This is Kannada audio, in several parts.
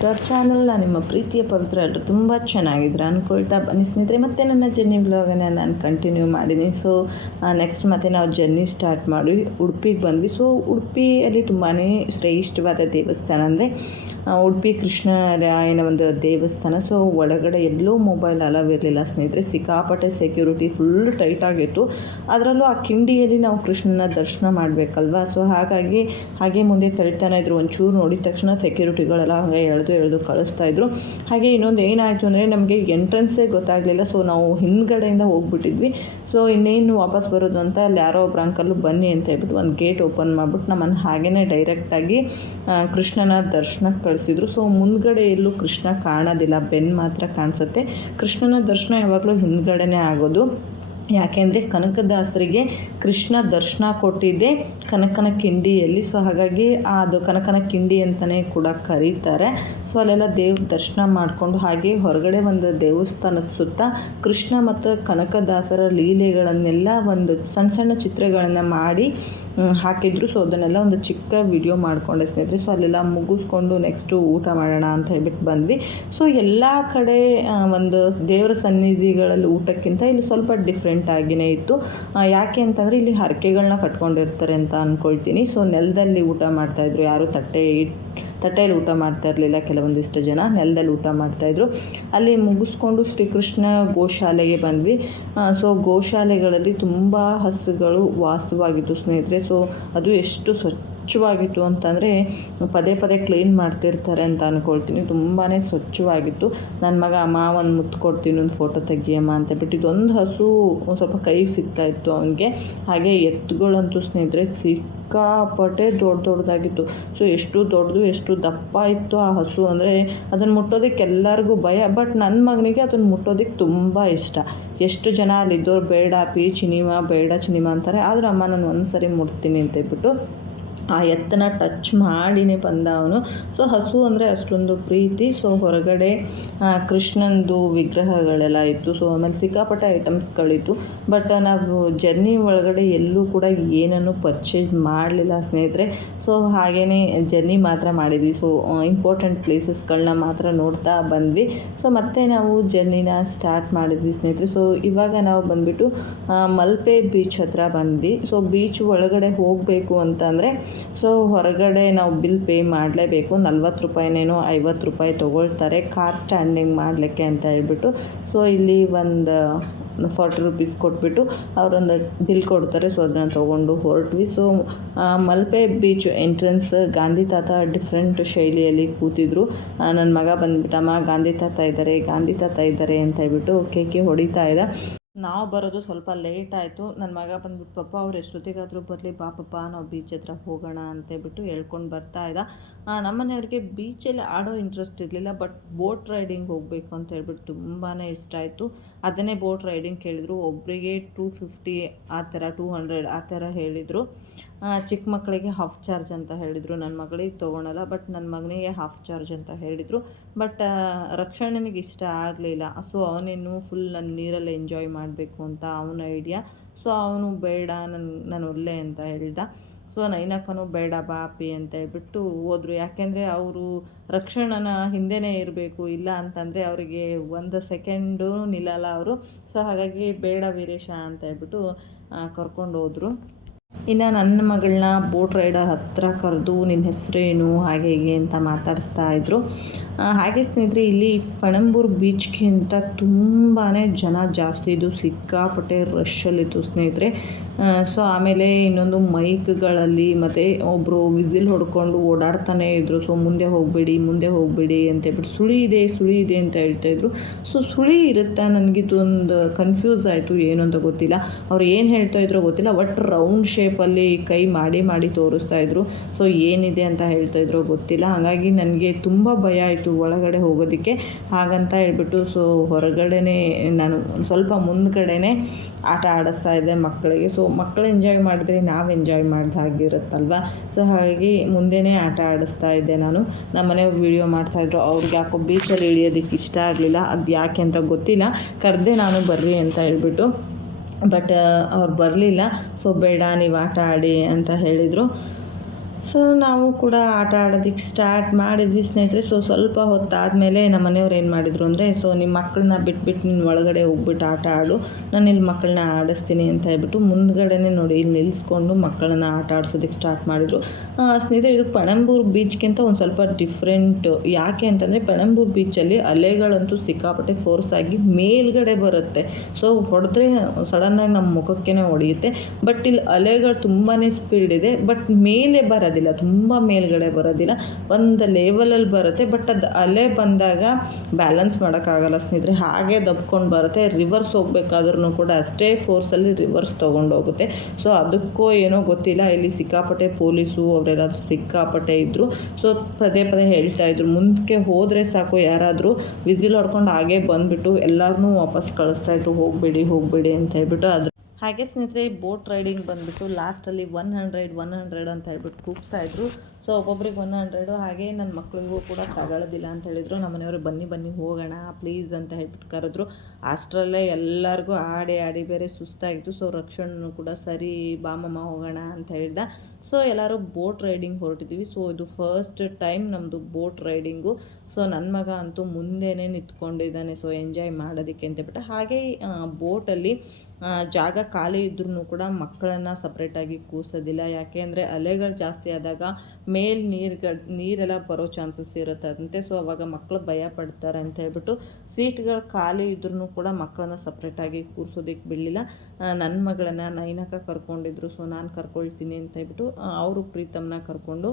ಬ್ಯಾಕ್ ಟು ಅವರ್ ಚಾನಲ್ ನಾನು ನಿಮ್ಮ ಪ್ರೀತಿಯ ಪವಿತ್ರ ಎಲ್ಲರೂ ತುಂಬ ಚೆನ್ನಾಗಿದ್ರು ಅಂದ್ಕೊಳ್ತಾ ಬನ್ನಿ ಸ್ನೇಹಿತರೆ, ಮತ್ತೆ ನನ್ನ ಜರ್ನಿ ವ್ಲಾಗನ್ನು ನಾನು ಕಂಟಿನ್ಯೂ ಮಾಡಿದ್ದೀನಿ ಸೊ ನೆಕ್ಸ್ಟ್ ಮತ್ತೆ ನಾವು ಜರ್ನಿ ಸ್ಟಾರ್ಟ್ ಮಾಡಿ ಉಡುಪಿಗೆ ಬಂದ್ವಿ. ಸೊ ಉಡುಪಿಯಲ್ಲಿ ತುಂಬಾ ಶ್ರೇಷ್ಠವಾದ ದೇವಸ್ಥಾನ ಅಂದರೆ ಉಡುಪಿ ಕೃಷ್ಣರಾಯನ ಒಂದು ದೇವಸ್ಥಾನ. ಸೊ ಒಳಗಡೆ ಎಲ್ಲೂ ಮೊಬೈಲ್ ಅಲವ್ ಇರಲಿಲ್ಲ ಸ್ನೇಹಿತರೆ. ಸಿಕ್ಕಾಪಟ್ಟೆ ಸೆಕ್ಯೂರಿಟಿ ಫುಲ್ ಟೈಟ್ ಆಗಿತ್ತು. ಅದರಲ್ಲೂ ಆ ಕಿಂಡಿಯಲ್ಲಿ ನಾವು ಕೃಷ್ಣನ ದರ್ಶನ ಮಾಡಬೇಕಲ್ವಾ? ಸೊ ಹಾಗಾಗಿ ಹಾಗೆ ಮುಂದೆ ತಳಿತಾನೆ ಇದ್ರು. ಒಂಚೂರು ನೋಡಿದ ತಕ್ಷಣ ಸೆಕ್ಯೂರಿಟಿಗಳೆಲ್ಲ ಹಾಗೆ ಎಳೆದು ಎಳೆದು ಕಳಿಸ್ತಾ ಇದ್ರು. ಹಾಗೆ ಇನ್ನೊಂದು ಏನಾಯಿತು ಅಂದರೆ ನಮಗೆ ಎಂಟ್ರೆನ್ಸೇ ಗೊತ್ತಾಗಲಿಲ್ಲ. ಸೊ ನಾವು ಹಿಂದ್ಗಡೆಯಿಂದ ಹೋಗ್ಬಿಟ್ಟಿದ್ವಿ. ಸೊ ಇನ್ನೇನು ವಾಪಸ್ ಬರೋದು ಅಂತ ಅಲ್ಲಿ ಯಾರೋ ಒಬ್ಬರು ಅಂಕಲ್ಲು ಬನ್ನಿ ಅಂತ ಹೇಳ್ಬಿಟ್ಟು ಒಂದು ಗೇಟ್ ಓಪನ್ ಮಾಡಿಬಿಟ್ಟು ನಮ್ಮನ್ನು ಹಾಗೇ ಡೈರೆಕ್ಟಾಗಿ ಕೃಷ್ಣನ ದರ್ಶನಕ್ಕೆ ಕಳಿಸಿದ್ರು. ಸೊ ಮುಂದ್ಗಡೆ ಎಲ್ಲೂ ಕೃಷ್ಣ ಕಾಣೋದಿಲ್ಲ. ಬೆನ್ನು ಮಾತ್ರ ಕಾಣಿಸುತ್ತೆ. ಕೃಷ್ಣನ ದರ್ಶನ ಯಾವಾಗಲೂ ಹಿಂದ್ಗಡೆನೇ ಆಗೋದು. ಯಾಕೆಂದರೆ ಕನಕದಾಸರಿಗೆ ಕೃಷ್ಣ ದರ್ಶನ ಕೊಟ್ಟಿದ್ದೆ. ಕನಕನ ಕಿಂಡಿಯಲ್ಲಿ. ಸೊ ಹಾಗಾಗಿ ಅದು ಕನಕನ ಕಿಂಡಿ ಅಂತಲೇ ಕೂಡ ಕರೀತಾರೆ. ಸೊ ಅಲ್ಲೆಲ್ಲ ದೇವ್ರ ದರ್ಶನ ಮಾಡಿಕೊಂಡು ಹಾಗೆ ಹೊರಗಡೆ ಒಂದು ದೇವಸ್ಥಾನದ ಸುತ್ತ ಕೃಷ್ಣ ಮತ್ತು ಕನಕದಾಸರ ಲೀಲೆಗಳನ್ನೆಲ್ಲ ಒಂದು ಸಣ್ಣ ಸಣ್ಣ ಚಿತ್ರಗಳನ್ನು ಮಾಡಿ ಹಾಕಿದ್ರು. ಸೊ ಅದನ್ನೆಲ್ಲ ಒಂದು ಚಿಕ್ಕ ವಿಡಿಯೋ ಮಾಡಿಕೊಂಡೆ ಸ್ನೇಹಿತರೆ. ಸೊ ಅಲ್ಲೆಲ್ಲ ಮುಗಿಸ್ಕೊಂಡು ನೆಕ್ಸ್ಟು ಊಟ ಮಾಡೋಣ ಅಂತ ಹೇಳ್ಬಿಟ್ಟು ಬಂದ್ವಿ. ಸೊ ಎಲ್ಲ ಕಡೆ ಒಂದು ದೇವರ ಸನ್ನಿಧಿಗಳಲ್ಲಿ ಊಟಕ್ಕಿಂತ ಇಲ್ಲಿ ಸ್ವಲ್ಪ ಡಿಫ್ರೆಂಟ್ ಆಗಿನೇ ಇತ್ತು. ಯಾಕೆ ಅಂತಂದರೆ ಇಲ್ಲಿ ಹರಕೆಗಳನ್ನ ಕಟ್ಕೊಂಡಿರ್ತಾರೆ ಅಂತ ಅಂದ್ಕೊಳ್ತೀನಿ ಸೊ ನೆಲದಲ್ಲಿ ಊಟ ಮಾಡ್ತಾಯಿದ್ರು ಯಾರು ತಟ್ಟೆ ತಟ್ಟೆಯಲ್ಲಿ ಊಟ ಮಾಡ್ತಾ ಇರಲಿಲ್ಲ ಕೆಲವೊಂದಿಷ್ಟು ಜನ. ನೆಲದಲ್ಲಿ ಊಟ ಮಾಡ್ತಾಯಿದ್ರು ಅಲ್ಲಿ ಮುಗಿಸ್ಕೊಂಡು ಶ್ರೀಕೃಷ್ಣ ಗೋಶಾಲೆಗೆ ಬಂದ್ವಿ. ಸೊ ಗೋಶಾಲೆಗಳಲ್ಲಿ ತುಂಬ ಹಸುಗಳು ವಾಸವಾಗಿತ್ತು ಸ್ನೇಹಿತರೆ. ಸೊ ಅದು ಎಷ್ಟು ಸ್ವಚ್ಛವಾಗಿತ್ತು ಅಂತಂದರೆ ಪದೇ ಪದೇ ಕ್ಲೀನ್ ಮಾಡ್ತಿರ್ತಾರೆ ಅಂತ ಅಂದ್ಕೊಳ್ತೀನಿ ತುಂಬಾ ಸ್ವಚ್ಛವಾಗಿತ್ತು ನನ್ನ ಮಗ ಅಮ್ಮ ಒಂದು ಮುತ್ತು ಕೊಡ್ತೀನಿ, ಒಂದು ಫೋಟೋ ತೆಗಿಯಮ್ಮ ಅಂತ ಬಿಟ್ಟು ಇದೊಂದು ಹಸು ಸ್ವಲ್ಪ ಸಿಗ್ತಾ ಇತ್ತು ಅವನಿಗೆ. ಹಾಗೆ ಎತ್ತುಗಳಂತೂ ಸ್ನೇಹಿತರೆ ಸಿಕ್ಕಾಪಟ್ಟೆ ದೊಡ್ಡ ದೊಡ್ಡದಾಗಿತ್ತು. ಸೊ ಎಷ್ಟು ದೊಡ್ಡದು, ಎಷ್ಟು ದಪ್ಪ ಇತ್ತು ಆ ಹಸು ಅಂದರೆ ಅದನ್ನು ಮುಟ್ಟೋದಕ್ಕೆ ಎಲ್ಲರಿಗೂ ಭಯ. ಬಟ್ ನನ್ನ ಮಗನಿಗೆ ಅದನ್ನು ಮುಟ್ಟೋದಕ್ಕೆ ತುಂಬ ಇಷ್ಟ. ಎಷ್ಟು ಜನ ಅಲ್ಲಿದ್ದವ್ರು ಬೇಡ, ಪಿ ಚಿನಿಮಾ, ಬೇಡ ಚಿನಿಮಾ ಅಂತಾರೆ. ಆದರೂ ಅಮ್ಮ, ನಾನು ಒಂದು ಸರಿ ಮುಟ್ತೀನಿ ಅಂತ ಹೇಳ್ಬಿಟ್ಟು ಆ ಎತ್ತನ ಟಚ್ ಮಾಡಿನೇ ಬಂದ ಅವನು ಸೊ ಹಸು ಅಂದರೆ ಅಷ್ಟೊಂದು ಪ್ರೀತಿ. ಸೊ ಹೊರಗಡೆ ಕೃಷ್ಣಂದು ವಿಗ್ರಹಗಳೆಲ್ಲ ಇತ್ತು. ಸೊ ಆಮೇಲೆ ಸಿಕ್ಕಾಪಟ್ಟೆ ಐಟಮ್ಸ್ಗಳಿತ್ತು ಬಟ್ ನಾವು ಜರ್ನಿ ಒಳಗಡೆ ಎಲ್ಲೂ ಕೂಡ ಏನನ್ನು ಪರ್ಚೇಸ್ ಮಾಡಲಿಲ್ಲ ಸ್ನೇಹಿತರೆ. ಸೊ ಹಾಗೆಯೇ ಜರ್ನಿ ಮಾತ್ರ ಮಾಡಿದ್ವಿ. ಸೊ ಇಂಪಾರ್ಟೆಂಟ್ ಪ್ಲೇಸಸ್ಗಳನ್ನ ಮಾತ್ರ ನೋಡ್ತಾ ಬಂದ್ವಿ. ಸೊ ಮತ್ತೆ ನಾವು ಜರ್ನಿನ ಸ್ಟಾರ್ಟ್ ಮಾಡಿದ್ವಿ ಸ್ನೇಹಿತರೆ. ಸೊ ಇವಾಗ ನಾವು ಬಂದ್ಬಿಟ್ಟು ಮಲ್ಪೆ ಬೀಚ್ ಹತ್ರ ಬಂದ್ವಿ. ಸೊ ಬೀಚ್ ಒಳಗಡೆ ಹೋಗಬೇಕು ಅಂತಂದರೆ ಸೊ ಹೊರಗಡೆ ನಾವು ಬಿಲ್ ಪೇ ಮಾಡಲೇಬೇಕು. ನಲ್ವತ್ತು ರೂಪಾಯಿನೇನೋ ಐವತ್ತು ರೂಪಾಯಿ ತೊಗೊಳ್ತಾರೆ. ಕಾರ್ ಸ್ಟ್ಯಾಂಡಿಂಗ್ ಮಾಡಲಿಕ್ಕೆ ಅಂತ ಹೇಳ್ಬಿಟ್ಟು. ಸೊ ಇಲ್ಲಿ ಒಂದು ಫಾರ್ಟಿ ರುಪೀಸ್ ಕೊಟ್ಬಿಟ್ಟು ಅವರೊಂದು ಬಿಲ್ ಕೊಡ್ತಾರೆ. ಸೊ ಅದನ್ನ ತೊಗೊಂಡು ಹೊರಟ್ವಿ. So Malpe beach entrance Gandhi ತಾತ ಡಿಫ್ರೆಂಟ್ ಶೈಲಿಯಲ್ಲಿ ಕೂತಿದ್ರು. ನನ್ನ ಮಗ ಬಂದ್ಬಿಟ್ಟಮ್ಮ, ಗಾಂಧಿ ತಾತ ಇದ್ದಾರೆ ಗಾಂಧಿ ತಾತ ಇದ್ದಾರೆ ಅಂತ ಹೇಳ್ಬಿಟ್ಟು ಕೇಕೆ ಹೊಡಿತಾ ಇದ್ದ. ನಾವು ಬರೋದು ಸ್ವಲ್ಪ ಲೇಟ್ ಆಯಿತು. ನನ್ನ ಮಗ ಬಂದ್ಬಿಟ್ಟು ಪಪ್ಪ, ಅವ್ರು ಎಷ್ಟೊತ್ತಿಗಾದರೂ ಬರಲಿ, ಬಾ, ಪಪ್ಪ, ನಾವು ಬೀಚ್ ಹತ್ರ ಹೋಗೋಣ ಅಂತೇಳ್ಬಿಟ್ಟು ಹೇಳ್ಕೊಂಡು ಬರ್ತಾ ಇದ್ದ. ನಮ್ಮ ನಮ್ಮನೆಯವ್ರಿಗೆ ಬೀಚಲ್ಲಿ ಆಡೋ ಇಂಟ್ರೆಸ್ಟ್ ಇರಲಿಲ್ಲ ಬಟ್ ಬೋಟ್ ರೈಡಿಂಗ್ ಹೋಗಬೇಕು ಅಂತ ಹೇಳ್ಬಿಟ್ಟು ತುಂಬಾ ಇಷ್ಟ ಆಯಿತು. ಅದನ್ನೇ ಬೋಟ್ ರೈಡಿಂಗ್ ಕೇಳಿದರು. ಒಬ್ಬರಿಗೆ ಟೂ ಫಿಫ್ಟಿ ಆ ಥರ ಟೂ ಹಂಡ್ರೆಡ್ ಆ ಥರ ಹೇಳಿದರು. ಚಿಕ್ಕ ಮಕ್ಕಳಿಗೆ ಹಾಫ್ ಚಾರ್ಜ್ ಅಂತ ಹೇಳಿದರು. ನನ್ನ ಮಗಳಿಗೆ ತೊಗೊಳಲ್ಲ ಬಟ್ ನನ್ನ ಮಗನಿಗೆ ಹಾಫ್ ಚಾರ್ಜ್ ಅಂತ ಹೇಳಿದರು. ಬಟ್ ರಕ್ಷಣೆನಿಗೆ ಇಷ್ಟ ಆಗಲಿಲ್ಲ. ಸೊ ಅವನೇನು ಫುಲ್ ನನ್ನ ನೀರಲ್ಲಿ ಎಂಜಾಯ್ ಮಾಡಬೇಕು ಅಂತ ಅವನ ಐಡಿಯಾ ಸೊ ಅವನು ಬೇಡ ನನ್ನ ನಾನು ಒಲ್ಲೆ ಅಂತ ಹೇಳ್ದ. ಸೊ ನೈನಕ್ಕನು ಬೇಡ, ಬಾಪಿ ಅಂತ ಹೇಳ್ಬಿಟ್ಟು ಹೋದರು. ಯಾಕೆಂದರೆ ಅವರು ರಕ್ಷಣನ ಹಿಂದೆನೇ ಇರಬೇಕು, ಇಲ್ಲ ಅಂತಂದರೆ ಅವರಿಗೆ ಒಂದು ಸೆಕೆಂಡು ನಿಲ್ಲಲ್ಲ ಅವರು. ಸೊ ಹಾಗಾಗಿ ಬೇಡ ವೀರೇಶ ಅಂತ ಹೇಳ್ಬಿಟ್ಟು ಕರ್ಕೊಂಡು ಹೋದರು. ಇನ್ನು ನನ್ನ ಮಗಳನ್ನ ಬೋಟ್ ರೈಡರ್ ಹತ್ರ ಕರೆದು ನಿನ್ನ ಹೆಸರೇನು ಹಾಗೆ ಹೀಗೆ ಅಂತ ಮಾತಾಡಿಸ್ತಾ ಇದ್ರು. ಹಾಗೆ ಸ್ನೇಹಿತರೆ, ಇಲ್ಲಿ ಪಣಂಬೂರು ಬೀಚ್ಗಿಂತ ತುಂಬಾ ಜನ ಜಾಸ್ತಿ ಇದು ಸಿಕ್ಕಾಪಟ್ಟೆ ರಶಲ್ಲಿತ್ತು ಸ್ನೇಹಿತರೆ. ಸೊ ಆಮೇಲೆ ಇನ್ನೊಂದು ಮೈಕ್ಗಳಲ್ಲಿ ಮತ್ತು ಒಬ್ಬರು ವಿಸಿಲ್ ಹೊಡ್ಕೊಂಡು ಓಡಾಡ್ತಾನೆ ಇದ್ರು. ಸೊ ಮುಂದೆ ಹೋಗಬೇಡಿ ಮುಂದೆ ಹೋಗಬೇಡಿ ಅಂತ ಹೇಳ್ಬಿಟ್ಟು ಸುಳಿ ಇದೆ ಸುಳಿ ಇದೆ ಅಂತ ಹೇಳ್ತಾ ಇದ್ರು. ಸೊ ಸುಳಿ ಇರುತ್ತಾ? ನನಗಿದೊಂದು ಕನ್ಫ್ಯೂಸ್ ಆಯಿತು, ಏನು ಅಂತ ಗೊತ್ತಿಲ್ಲ. ಅವ್ರು ಏನು ಹೇಳ್ತಾ ಇದ್ರೋ ಗೊತ್ತಿಲ್ಲ ಒಟ್ಟು ರೌಂಡ್ ಶೇಪಲ್ಲಿ ಕೈ ಮಾಡಿ ಮಾಡಿ ತೋರಿಸ್ತಾ ಇದ್ರು. ಸೊ ಏನಿದೆ ಅಂತ ಹೇಳ್ತಾ ಇದ್ರು ಗೊತ್ತಿಲ್ಲ. ಹಾಗಾಗಿ ನನಗೆ ತುಂಬ ಭಯ ಆಯಿತು ಒಳಗಡೆ ಹೋಗೋದಕ್ಕೆ. ಹಾಗಂತ ಹೇಳ್ಬಿಟ್ಟು ಸೊ ಹೊರಗಡೆನೇ ನಾನು ಸ್ವಲ್ಪ ಮುಂದ್ಗಡೆನೇ ಆಟ ಆಡಿಸ್ತಾ ಇದ್ದೆ ಮಕ್ಕಳಿಗೆ. ಸೊ ಮಕ್ಕಳು ಎಂಜಾಯ್ ಮಾಡಿದ್ರೆ ನಾವು ಎಂಜಾಯ್ ಮಾಡಿದ ಹಾಗಿರುತ್ತಲ್ವ ಸೊ ಹಾಗಾಗಿ ಮುಂದೆನೇ ಆಟ ಆಡಿಸ್ತಾ ಇದ್ದೆ ನಾನು. ನಮ್ಮ ಮನೆಯವ್ರು ವೀಡಿಯೋ ಮಾಡ್ತಾಯಿದ್ರು ಅವ್ರಿಗೆ ಯಾಕೋ ಬೀಚಲ್ಲಿ ಇಳಿಯೋದಕ್ಕೆ ಇಷ್ಟ ಆಗಲಿಲ್ಲ. ಅದು ಯಾಕೆ ಅಂತ ಗೊತ್ತಿಲ್ಲ. ಕರೆದೆ ನಾನು ಬರ್ರಿ ಅಂತ ಹೇಳ್ಬಿಟ್ಟು. ಬಟ್ ಅವ್ರು ಬರಲಿಲ್ಲ. ಸೊ ಬೇಡ ನೀವು ಆಟ ಆಡಿ ಅಂತ ಹೇಳಿದರು. ಸೊ ನಾವು ಕೂಡ ಆಟ ಆಡೋದಕ್ಕೆ ಸ್ಟಾರ್ಟ್ ಮಾಡಿದ್ವಿ ಸ್ನೇಹಿತರೆ. ಸೊ ಸ್ವಲ್ಪ ಹೊತ್ತಾದಮೇಲೆ ನಮ್ಮ ಮನೆಯವ್ರು ಏನು ಮಾಡಿದರು ಅಂದರೆ ಸೊ ನಿಮ್ಮ ಮಕ್ಕಳನ್ನ ಬಿಟ್ಬಿಟ್ಟು ನಿನ್ನ ಒಳಗಡೆ ಹೋಗ್ಬಿಟ್ಟು ಆಟ ಆಡು. ನಾನು ಇಲ್ಲಿ ಮಕ್ಕಳನ್ನ ಆಡಿಸ್ತೀನಿ ಅಂತ ಹೇಳ್ಬಿಟ್ಟು ಮುಂದ್ಗಡೆನೇ ನೋಡಿ ಇಲ್ಲಿ ನಿಲ್ಲಿಸ್ಕೊಂಡು ಮಕ್ಕಳನ್ನ ಆಟ ಆಡಿಸೋದಕ್ಕೆ ಸ್ಟಾರ್ಟ್ ಮಾಡಿದರು. ಸ್ನೇಹಿತರೆ, ಇದು ಪಣಂಬೂರು ಬೀಚ್ಗಿಂತ ಒಂದು ಸ್ವಲ್ಪ ಡಿಫ್ರೆಂಟು ಯಾಕೆ ಅಂತಂದರೆ, ಪಣಂಬೂರು ಬೀಚಲ್ಲಿ ಅಲೆಗಳಂತೂ ಸಿಕ್ಕಾಪಟ್ಟೆ ಫೋರ್ಸ್ ಆಗಿ ಮೇಲ್ಗಡೆ ಬರುತ್ತೆ. ಸೊ ಹೊಡೆದ್ರೆ ಸಡನ್ನಾಗಿ ನಮ್ಮ ಮುಖಕ್ಕೇ ಹೊಡೆಯುತ್ತೆ. ಬಟ್ ಇಲ್ಲಿ ಅಲೆಗಳು ತುಂಬಾ ಸ್ಪೀಡ್ ಇದೆ. ಬಟ್ ಮೇಲೆ ಬರೋದಿಲ್ಲ, ತುಂಬ ಮೇಲ್ಗಡೆ ಬರೋದಿಲ್ಲ. ಒಂದು ಲೆವೆಲಲ್ಲಿ ಬರುತ್ತೆ ಬಟ್ ಅದು ಅಲೆ ಬಂದಾಗ ಬ್ಯಾಲೆನ್ಸ್ ಮಾಡೋಕ್ಕಾಗಲ್ಲ ಸ್ನೇಹಿತರೆ. ಹಾಗೆ ದಬ್ಕೊಂಡು ಬರುತ್ತೆ ರಿವರ್ಸ್ ಹೋಗ್ಬೇಕಾದ್ರೂ ಕೂಡ ಅಷ್ಟೇ ಫೋರ್ಸಲ್ಲಿ ರಿವರ್ಸ್ ತೊಗೊಂಡೋಗುತ್ತೆ. ಸೊ ಅದಕ್ಕೋ ಏನೋ ಗೊತ್ತಿಲ್ಲ, ಇಲ್ಲಿ ಸಿಕ್ಕಾಪಟ್ಟೆ ಪೊಲೀಸು ಅವರೆಲ್ಲ ಸಿಕ್ಕಾಪಟ್ಟೆ ಇದ್ದರು ಸೊ ಪದೇ ಪದೇ ಹೇಳ್ತಾ ಇದ್ರು. ಮುಂದಕ್ಕೆ ಹೋದರೆ ಸಾಕು, ಯಾರಾದರೂ ವಿಸಿಲ್ ಹೊಡ್ಕೊಂಡು ಹಾಗೆ ಬಂದುಬಿಟ್ಟು ಎಲ್ಲರನ್ನೂ ವಾಪಸ್ ಕಳಿಸ್ತಾ ಇದ್ರು. ಹೋಗಬೇಡಿ ಹೋಗಬೇಡಿ ಅಂತ ಹೇಳ್ಬಿಟ್ಟು ಅದ್ರ ಹಾಗೆ ಸ್ನೇಹಿತರೆ ಬೋಟ್ ರೈಡಿಂಗ್ ಬಂದುಬಿಟ್ಟು ಲಾಸ್ಟಲ್ಲಿ ಒನ್ ಹಂಡ್ರೆಡ್ ಒನ್ ಹಂಡ್ರೆಡ್ ಅಂತ ಹೇಳ್ಬಿಟ್ಟು ಕೂಗ್ತಾಯಿದ್ರು ಸೊ ಒಬ್ಬೊಬ್ರಿಗೆ ಒನ್ ಹಂಡ್ರೆಡು ಹಾಗೆ ನನ್ನ ಮಕ್ಳಿಗೂ ಕೂಡ ತಗೊಳ್ಳೋದಿಲ್ಲ ಅಂತ ಹೇಳಿದ್ರು. ನಮ್ಮ ಮನೆಯವರು, ಬನ್ನಿ ಬನ್ನಿ, ಹೋಗೋಣ ಪ್ಲೀಸ್ ಅಂತ ಹೇಳ್ಬಿಟ್ಟು ಕರೆದ್ರು. ಅಷ್ಟರಲ್ಲೇ ಎಲ್ಲರಿಗೂ ಆಡಿ ಆಡಿ, ಬೇರೆ ಸುಸ್ತಾಗಿತ್ತು. ಸೊ ರಕ್ಷಣನು ಕೂಡ ಸರಿ, ಬಾಮಮ್ಮ ಹೋಗೋಣ ಅಂತ ಹೇಳಿದ. ಸೊ ಎಲ್ಲರೂ ಬೋಟ್ ರೈಡಿಂಗ್ ಹೊರಟಿದ್ದೀವಿ ಸೊ ಇದು ಫಸ್ಟ್ ಟೈಮ್ ನಮ್ಮದು ಬೋಟ್ ರೈಡಿಂಗು ಸೊ ನನ್ನ ಮಗ ಅಂತೂ ಮುಂದೆನೇ ನಿಂತ್ಕೊಂಡಿದ್ದಾನೆ. ಸೊ ಎಂಜಾಯ್ ಮಾಡೋದಕ್ಕೆ ಅಂತ ಹೇಳ್ಬಿಟ್ಟು. ಹಾಗೆ ಬೋಟಲ್ಲಿ ಜಾಗ ಖಾಲಿ ಇದ್ರೂ ಕೂಡ ಮಕ್ಕಳನ್ನು ಸಪ್ರೇಟಾಗಿ ಕೂಸೋದಿಲ್ಲ. ಯಾಕೆ ಅಂದರೆ ಅಲೆಗಳು ಜಾಸ್ತಿ ಆದಾಗ ಮೇಲೆ ನೀರುಗಳು ನೀರೆಲ್ಲ ಬರೋ ಚಾನ್ಸಸ್ ಇರುತ್ತಂತೆ ಸೊ ಅವಾಗ ಮಕ್ಕಳು ಭಯ ಪಡ್ತಾರೆ ಅಂತ ಹೇಳ್ಬಿಟ್ಟು ಸೀಟ್ಗಳು ಖಾಲಿ ಇದ್ರೂ ಕೂಡ ಮಕ್ಕಳನ್ನ ಸಪ್ರೇಟಾಗಿ ಕೂರಿಸೋದಕ್ಕೆ ಬಿಡಲಿಲ್ಲ. ನನ್ನ ಮಗಳನ್ನು ನೈನಕ ಕರ್ಕೊಂಡಿದ್ರು ಸೊ ನಾನು ಕರ್ಕೊಳ್ತೀನಿ ಅಂತ ಹೇಳ್ಬಿಟ್ಟು ಅವರು ಪ್ರೀತಮ್ನ ಕರ್ಕೊಂಡು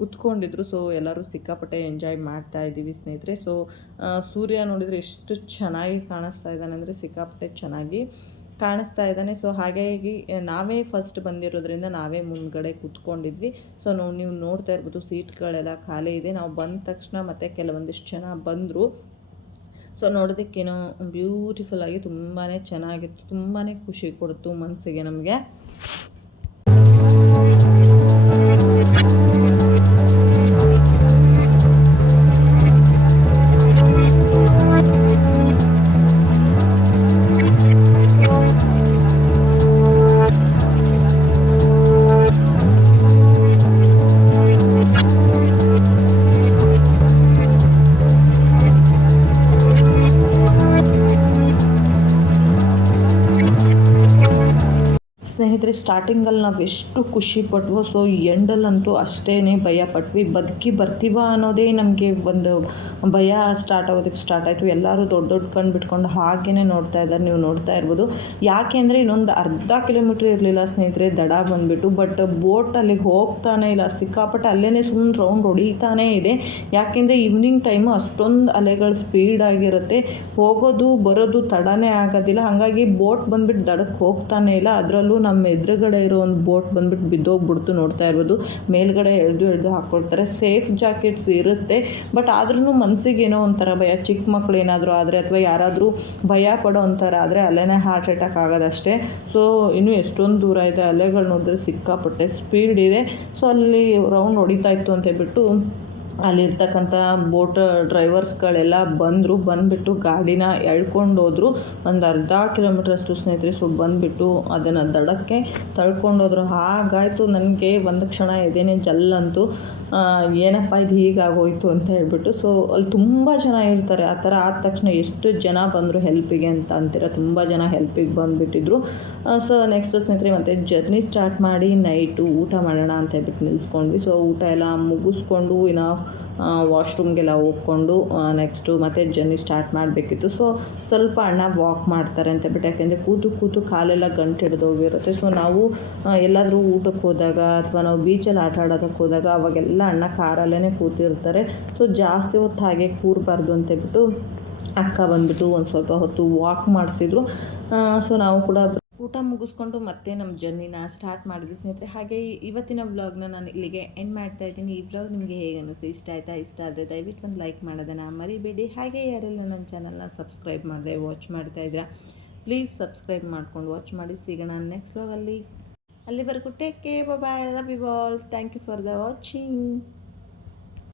ಕುತ್ಕೊಂಡಿದ್ರು. ಸೊ ಎಲ್ಲರೂ ಸಿಕ್ಕಾಪಟ್ಟೆ ಎಂಜಾಯ್ ಮಾಡ್ತಾ ಇದ್ದೀವಿ ಸ್ನೇಹಿತರೆ. ಸೊ ಸೂರ್ಯ ನೋಡಿದರೆ ಎಷ್ಟು ಚೆನ್ನಾಗಿ ಕಾಣಿಸ್ತಾ ಇದ್ದಾನೆ ಅಂದರೆ ಸಿಕ್ಕಾಪಟ್ಟೆ ಚೆನ್ನಾಗಿ. ಕಾಣಿಸ್ತಾ ಇದ್ದಾನೆ. ಸೊ ಹಾಗಾಗಿ ನಾವೇ ಫಸ್ಟ್ ಬಂದಿರೋದ್ರಿಂದ ನಾವೇ ಮುಂದ್ಗಡೆ ಕುತ್ಕೊಂಡಿದ್ವಿ. ಸೊ ನಾವು ನೀವು ನೋಡ್ತಾ ಇರ್ಬೋದು, ಸೀಟ್ಗಳೆಲ್ಲ ಖಾಲಿ ಇದೆ. ನಾವು ಬಂದ ತಕ್ಷಣ ಮತ್ತೆ ಕೆಲವೊಂದಿಷ್ಟು ಜನ ಬಂದರು. ಸೊ ನೋಡೋದಕ್ಕೇನೋ ಬ್ಯೂಟಿಫುಲ್ಲಾಗಿ ತುಂಬಾ ಚೆನ್ನಾಗಿತ್ತು. ತುಂಬಾ ಖುಷಿ ಕೊಡ್ತು ಮನಸ್ಸಿಗೆ ನಮಗೆ. ಸ್ನೇಹಿತರೆ ಸ್ಟಾರ್ಟಿಂಗಲ್ಲಿ ನಾವು ಎಷ್ಟು ಖುಷಿ ಪಟ್ವೋ ಸೊ ಎಂಡಲ್ಲಂತೂ ಅಷ್ಟೇ ಭಯ ಪಟ್ವಿ. ಬದುಕಿ ಬರ್ತೀವ ಅನ್ನೋದೇ ನಮಗೆ ಒಂದು ಭಯ ಸ್ಟಾರ್ಟ್ ಆಗೋದಕ್ಕೆ ಸ್ಟಾರ್ಟ್ ಆಯಿತು. ಎಲ್ಲರೂ ದೊಡ್ಡ ದೊಡ್ಡ ಕಣ್ಣು ಬಿಟ್ಕೊಂಡು ಹಾಗೇ ನೋಡ್ತಾ ಇದ್ದಾರೆ. ನೀವು ನೋಡ್ತಾ ಇರ್ಬೋದು. ಯಾಕೆ ಅಂದರೆ ಇನ್ನೊಂದು ಅರ್ಧ ಕಿಲೋಮೀಟ್ರ್ ಇರಲಿಲ್ಲ ಸ್ನೇಹಿತರೆ, ದಡ ಬಂದುಬಿಟ್ಟು ಬಟ್ ಬೋಟ್ ಅಲ್ಲಿ ಹೋಗ್ತಾನೆ ಇಲ್ಲ. ಸಿಕ್ಕಾಪಟ್ಟೆ ಅಲ್ಲೇ ಸುಮ್ಮನೆ ರೌಂಡ್ ಹೊಡಿತಾನೇ ಇದೆ. ಯಾಕೆಂದರೆ ಈವ್ನಿಂಗ್ ಟೈಮು ಅಷ್ಟೊಂದು ಅಲೆಗಳು ಸ್ಪೀಡ್ ಆಗಿರುತ್ತೆ. ಹೋಗೋದು, ಬರೋದು ತಡನೇ ಆಗೋದಿಲ್ಲ. ಹಾಗಾಗಿ ಬೋಟ್ ಬಂದುಬಿಟ್ಟು ದಡಕ್ಕೆ ಹೋಗ್ತಾನೆ ಇಲ್ಲ. ಅದರಲ್ಲೂ ನಮ್ಮ ಎದುರುಗಡೆ ಇರೋ ಒಂದು ಬೋಟ್ ಬಂದ್ಬಿಟ್ಟು ಬಿದ್ದೋಗ್ಬಿಡ್ತು ನೋಡ್ತಾ ಇರ್ಬೋದು. ಮೇಲ್ಗಡೆ ಎಳೆದು ಎಳೆದು ಹಾಕ್ಕೊಳ್ತಾರೆ ಸೇಫ್ ಜಾಕೆಟ್ಸ್ ಇರುತ್ತೆ. ಬಟ್ ಆದ್ರೂ ಮನಸ್ಸಿಗೆ ಏನೋ ಒಂಥರ ಭಯ. ಚಿಕ್ಕ ಮಕ್ಕಳು ಏನಾದರೂ ಆದರೆ ಅಥವಾ ಯಾರಾದರೂ ಭಯ ಪಡೋ ಒಂಥರ ಆದರೆ ಅಲ್ಲೇ ಹಾರ್ಟ್ ಅಟ್ಯಾಕ್ ಆಗೋದಷ್ಟೇ. ಸೊ, ಇನ್ನೂ ಎಷ್ಟೊಂದು ದೂರ ಇದೆ. ಅಲೆಗಳು ನೋಡಿದ್ರೆ ಸಿಕ್ಕಾಪಟ್ಟೆ ಸ್ಪೀಡ್ ಇದೆ. ಸೊ, ಅಲ್ಲಿ ರೌಂಡ್ ಹೊಡಿತಾ ಇತ್ತು ಅಂತ ಹೇಳ್ಬಿಟ್ಟು ಅಲ್ಲಿರ್ತಕ್ಕಂಥ ಬೋಟ್ ಡ್ರೈವರ್ಸ್ಗಳೆಲ್ಲ ಬಂದರು, ಬಂದುಬಿಟ್ಟು ಗಾಡಿನ ಎಳ್ಕೊಂಡು ಹೋದ್ರು. ಒಂದು ಅರ್ಧ ಕಿಲೋಮೀಟ್ರಷ್ಟು ಸ್ನೇಹಿತರೆ ಸೊ ಬಂದುಬಿಟ್ಟು ಅದನ್ನು ದಡಕ್ಕೆ ತಳ್ಕೊಂಡೋದ್ರು ಹಾಗಾಯಿತು, ನನಗೆ ಒಂದು ಕ್ಷಣ ಎದೇನೆ ಜಲ್ಲಂತು ಏನಪ್ಪ ಇದು ಹೀಗಾಗೋಯಿತು ಅಂತ ಹೇಳ್ಬಿಟ್ಟು ಸೊ ಅಲ್ಲಿ ತುಂಬ ಜನ ಇರ್ತಾರೆ. ಆ ಥರ ಆದ ತಕ್ಷಣ ಎಷ್ಟು ಜನ ಬಂದರು ಹೆಲ್ಪಿಗೆ ಅಂತ ಅಂತೀರ? ತುಂಬ ಜನ ಹೆಲ್ಪಿಗೆ ಬಂದುಬಿಟ್ಟಿದ್ರು. ಸೊ ನೆಕ್ಸ್ಟ್ ಸ್ನೇಹಿತರೆ, ಮತ್ತೆ ಜರ್ನಿ ಸ್ಟಾರ್ಟ್ ಮಾಡಿ ನೈಟು ಊಟ ಮಾಡೋಣ ಅಂತ ಹೇಳ್ಬಿಟ್ಟು ನಿಲ್ಲಿಸ್ಕೊಂಡ್ವಿ ಸೊ ಊಟ ಎಲ್ಲ ಮುಗಿಸ್ಕೊಂಡು, ಇನ್ನು ವಾಶ್ರೂಮ್ಗೆಲ್ಲ ಹೋಗ್ಕೊಂಡು ನೆಕ್ಸ್ಟು ಮತ್ತೆ ಜರ್ನಿ ಸ್ಟಾರ್ಟ್ ಮಾಡಬೇಕಿತ್ತು. ಸೊ ಸ್ವಲ್ಪ ಅಣ್ಣ ವಾಕ್ ಮಾಡ್ತಾರೆ ಅಂತ ಹೇಳ್ಬಿಟ್ಟು, ಯಾಕೆಂದರೆ ಕೂತು ಕೂತು ಕಾಲೆಲ್ಲ ಗಂಟು ಹಿಡಿದೋಗಿರುತ್ತೆ ಸೊ ನಾವು ಎಲ್ಲಾದರೂ ಊಟಕ್ಕೆ ಹೋದಾಗ ಅಥವಾ ನಾವು ಬೀಚಲ್ಲಿ ಆಟ ಆಡೋದಕ್ಕೆ ಹೋದಾಗ ಅವಾಗೆಲ್ಲ ಅಣ್ಣ ಕಾರಲ್ಲೇ ಕೂತಿರ್ತಾರೆ. ಸೊ ಜಾಸ್ತಿ ಹೊತ್ತು ಹಾಗೆ ಕೂರಬಾರ್ದು ಅಂತೇಳ್ಬಿಟ್ಟು ಅಕ್ಕ ಬಂದ್ಬಿಟ್ಟು ಒಂದು ಸ್ವಲ್ಪ ಹೊತ್ತು ವಾಕ್ ಮಾಡಿಸಿದ್ರು. ಸೊ ನಾವು ಕೂಡ ಊಟ ಮುಗಿಸ್ಕೊಂಡು ಮತ್ತೆ ನಮ್ಮ ಜರ್ನಿನ ಸ್ಟಾರ್ಟ್ ಮಾಡಿದ್ವಿ ಸ್ನೇಹಿತರೆ. ಹಾಗೆ ಇವತ್ತಿನ ವ್ಲಾಗ್ನ ನಾನು ಇಲ್ಲಿಗೆ ಎಂಡ್ ಮಾಡ್ತಾ ಇದ್ದೀನಿ. ಈ ವ್ಲಾಗ್ ನಿಮಗೆ ಹೇಗೆ ಅನ್ನಿಸ್ತು? ಇಷ್ಟ ಆಯಿತಾ? ಇಷ್ಟ ಆದರೆ ದಯವಿಟ್ಟು ಒಂದು ಲೈಕ್ ಮಾಡೋದನ್ನು ಮರಿಬೇಡಿ. ಹಾಗೆ ಯಾರೆಲ್ಲ ನನ್ನ ಚಾನಲ್ನ ಸಬ್ಸ್ಕ್ರೈಬ್ ಮಾಡಿದೆ ವಾಚ್ ಮಾಡ್ತಾ ಇದ್ದೀರಾ ಪ್ಲೀಸ್ ಸಬ್ಸ್ಕ್ರೈಬ್ ಮಾಡ್ಕೊಂಡು ವಾಚ್ ಮಾಡಿ. ಸಿಗೋಣ ನೆಕ್ಸ್ಟ್ ವ್ಲಾಗಲ್ಲಿ ಅಲ್ಲಿವರೆಗೂ take care bye love you all thank you for the watching